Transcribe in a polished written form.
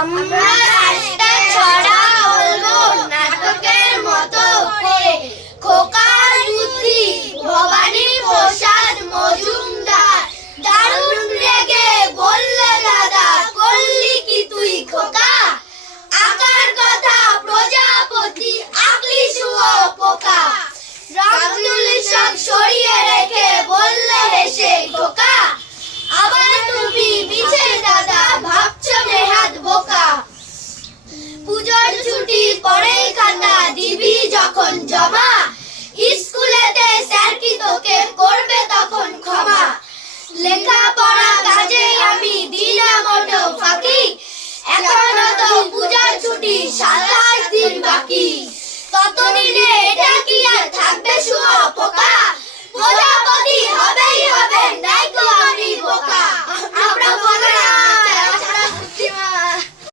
আমরা একটা ছড়া বলবো নাটকের মতো করে। খোকার বুদ্ধি ভবানী প্রসাদ মজুমদার দারুণ রেগে বললে, দাদা করলি কি তুই খোকা? আকার কথা প্রজাপতি আকলি শুয়োপোকা। রামদুলি শাক সরিয়ে রেখে বললে হেসে খোকা, আবার তুমি মিছে দাদা ভাবছো নেহাত বোকা। পুজোর ছুটি পরেই খাতা দিবি যখন জমা, স্কুলেতে স্যার কি তোকে করবে তখন ক্ষমা। লেখাপড়া কাজে আমি দিলাম ওটো ফাঁকি, এখনো তো পূজার ছুটি 27 দিন বাকি। ততদিনে এটা কি আর থাকবে শুয়োপোকা?